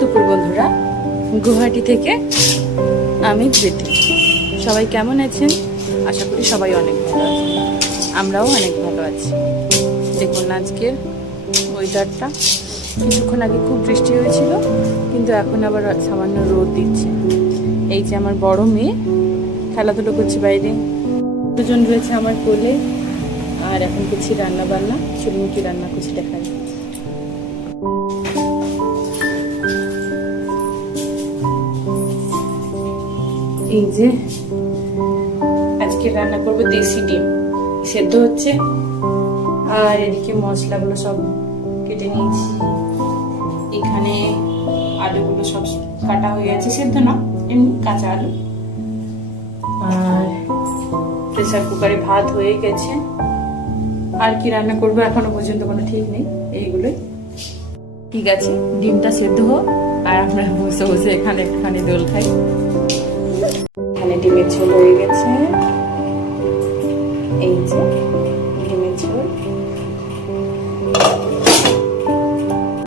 দুপুর বন্ধুরা, গুয়াহাটি থেকে আমি প্রীতি। সবাই কেমন আছেন? আশা করি সবাই অনেক ভালো আছেন, আমরাও অনেক ভালো আছি। দেখুন আজকের ওয়েদারটা, কিছুক্ষণ আগে খুব বৃষ্টি হয়েছিল, কিন্তু এখন আবার সামান্য রোদ দিচ্ছে। এই যে আমার বড় মেয়ে খেলাধুলো করছে বাইরে, দুজন রয়েছে আমার কোলে, আর এখন করছি রান্না বান্না। চলুন কি রান্না করছি দেখাই। এই যে আজকে রান্না করবো দেশি ডিম, সেদ্ধ হচ্ছে। আর এদিকে মশলাগুলো সব কেটে নিয়েছি। এখানে আলুগুলো সব কাটা হয়ে গেছে, সেদ্ধ না এমনি কাঁচা আলু। আর প্রেসার কুকারে ভাত হয়ে গেছে। আর কি রান্না করবো এখনো পর্যন্ত কোনো ঠিক নেই। এইগুলোই ঠিক আছে, ডিমটা সেদ্ধ হোক আর আমরা বসে বসে এখানে একটুখানি দোল খাই। এখানে ডিমের ঝোল হয়ে গেছে, এই যে ডিমের ঝোল।